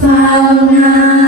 ฟังนา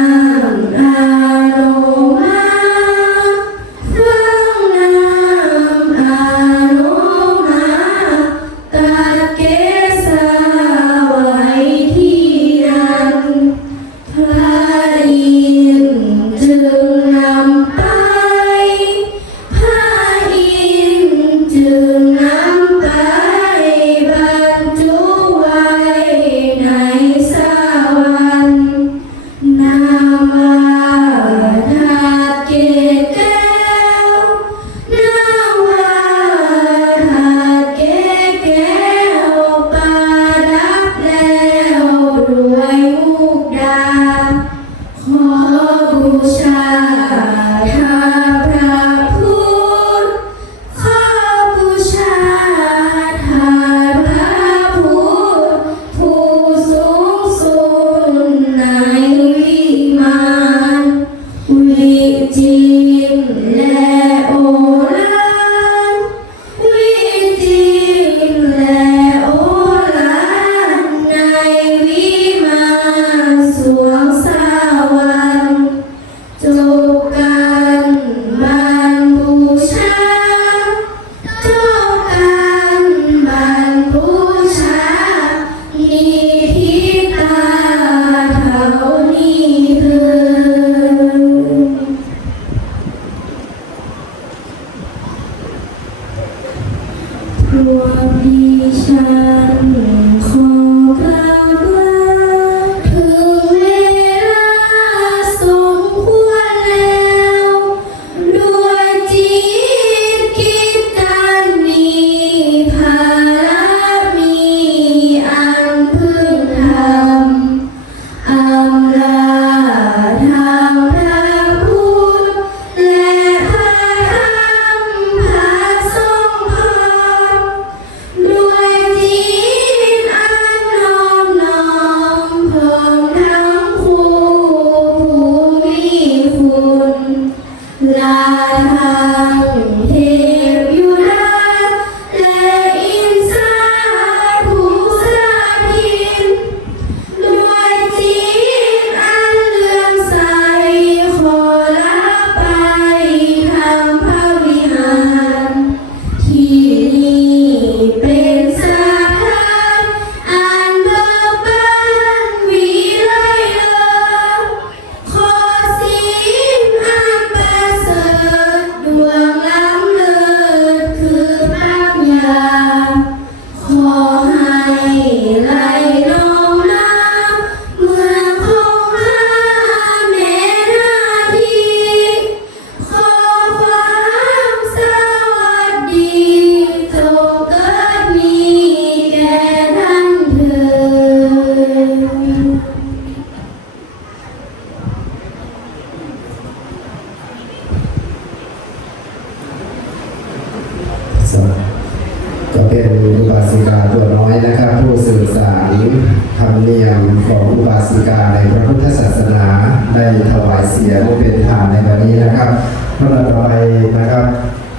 สียผู้เป็นฐานในวันนี้นะครับเมื่อต่อไปนะครับ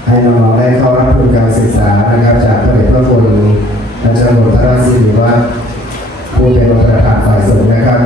ให้น้องๆได้เข้ารับทุนการศึกษานะครับ จากพระเดชพระคุณอาจารย์หลวงตาชสิริวัฒน์ผู้เป็นประธานฝ่ายสงฆ์นะครับ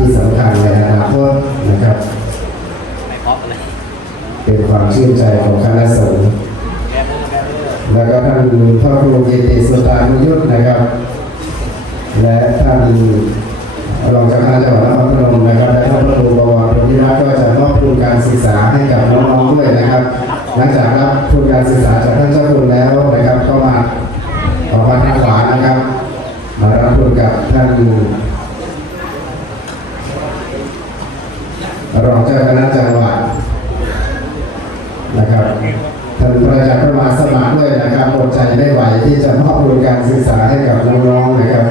ที่สำคัญในอนาคตนะครับ เป็นความชื่นใจของคณะสงฆ์แล้วก็ท่านพระครูกิติสุตานุยุทธนะครับ และท่านรองเจ้าคณะจังหวัดนครพนมนะครับและท่านพระครูบวรพิรัตก็จะมอบทุนการศึกษาให้กับน้องๆด้วยนะครับ หลังจากรับทุนการศึกษาจากท่านเจ้าคุณแล้วนะครับก็มาออกมาทางขวานะครับ มารับทุนกับท่าน รองเจ้าคณะจังหวัดนะครับท่านประจักษ์ก็มาสมัครด้วยนะครับอดใจไม่ไหวที่จะมอบทุนการศึกษาให้กับน้องๆนะครับ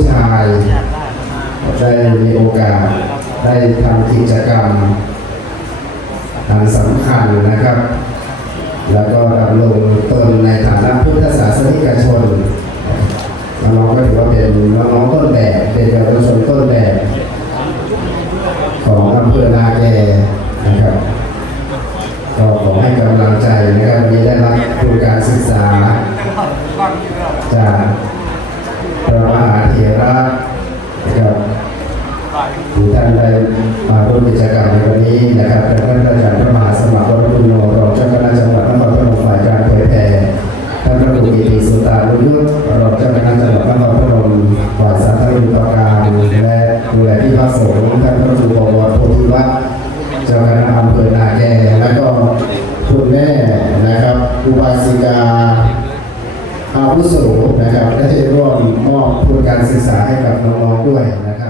ผู้ชาย ได้มีโอกาสได้ทำกิจกรรมอันสำคัญนะครับ แล้วก็ดำรงตนในฐานะพุทธศาสนิกชนน้องก็ถือว่าเป็นน้องต้นแบบเป็นเยาวชนต้นแบบ ของอำเภอนาแก ติสุตานุยุทธรองเจ้าคณะจังหวัดนครพนมฝ่ายสาธารณสุขการและดูแลที่พักสงฆ์ท่านพระครูบวรโพธิวัฒน์เจ้าคณะอำเภอนาแกและก็คุณแม่นะครับอุบาสิกาอาวุโสนะครับได้ร่วมมอบทุนการศึกษาให้กับน้องๆด้วยนะครับ